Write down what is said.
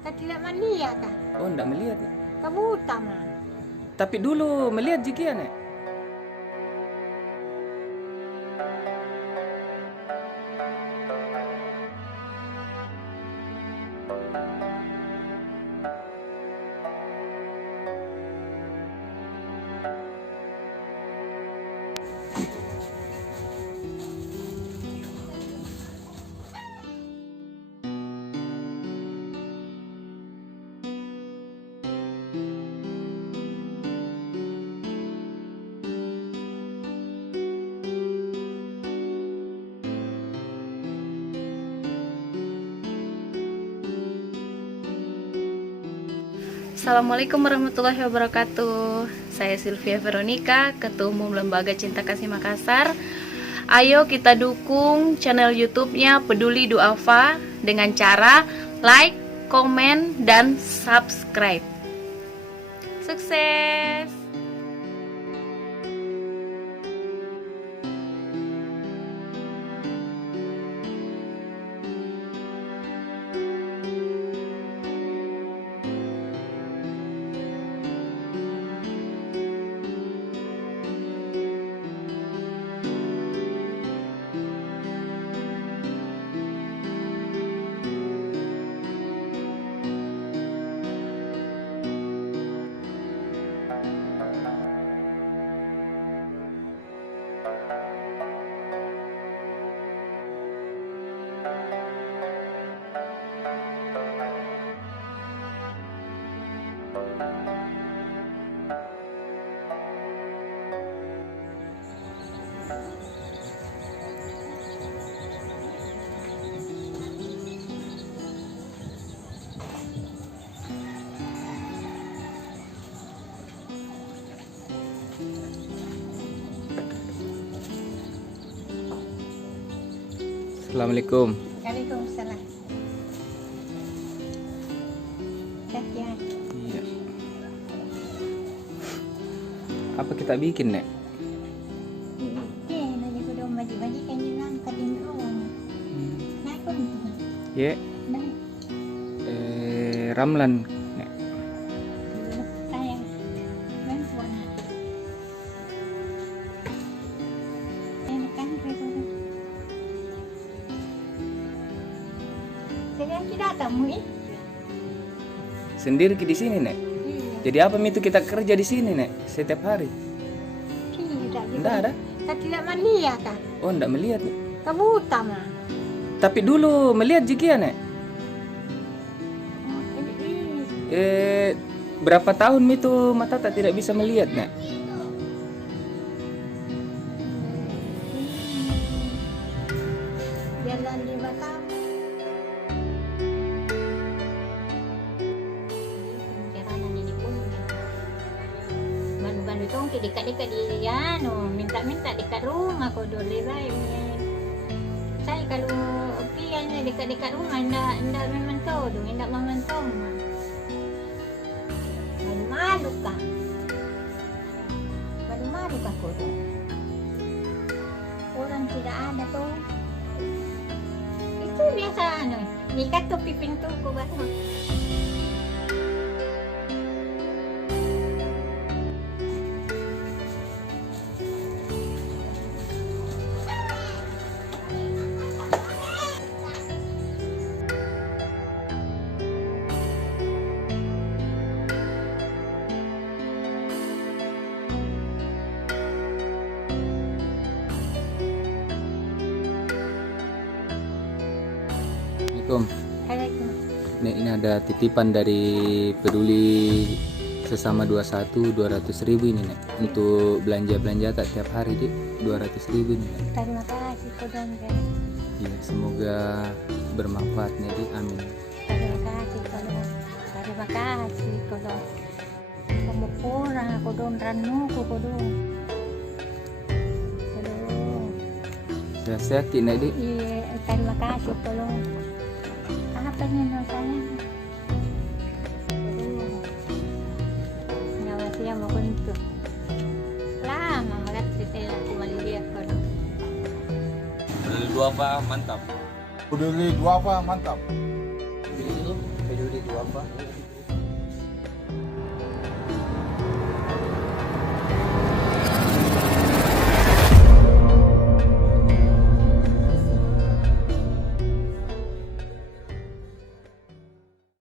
Kau tidak melihat kah? Oh, enggak melihat nih. Kau buta mah. Tapi dulu melihat jikian nek. Assalamualaikum warahmatullahi wabarakatuh. Saya Sylvia Veronica, Ketua Umum Lembaga Cinta Kasih Makassar. Ayo kita dukung channel YouTube-nya Peduli Duafa dengan cara like, komen, dan subscribe. Sukses! Assalamualaikum. Waalaikumsalam. Ya. Iya. Apa kita bikin nek? Nanya ko daw maji-maji kanya lang kadindron. Nah, ko Ye. nah, Ramlan nek. saya bantuan. Ini kan rekodo. Saya tidak tamu ini. Sendiri di sini nek. Jadi apa itu kita kerja di sini nek setiap hari? Tidak. Enggak ada. Kau tidak melihat kah? Oh, enggak melihat nih. Kau buta mah. Tapi dulu melihat jikian nek. Berapa tahun itu mata tak tidak bisa melihat nek? Jalan di Batam. Jalanan ini pun bantu-bantu tong dekat-dekat di minta-minta dekat rumah kau dulu baik. Saya kalau piannya dekat-dekat rumah ndak memantau dong, ndak memantau mah. Malu kah? Malu kah kau dong? Orang tidak ada tuh. Itu biasa ikat topi pintu ko ba to? Assalamualaikum. Assalamualaikum. Nek, ini ada titipan dari Peduli Sesama 21 200.000 ini nek. Untuk belanja tak tiap hari dik 200.000 ini nek. Terima kasih ko dong. Iya, semoga bermanfaat nih dik. Amin. Terima kasih ko dong. Terima kasih ko dong. Kamu kurang ako dong ranu ko dong. Aduh. Sehat-sehat Ki, nek dik. Iya, terima kasih ko dong. Apa nih saya? Nawasi yang mau kuntu. Lama magat saya aku malilihat ko dong. Peduli Duafa mantap. Peduli Duafa mantap. Itu peduli itu apa.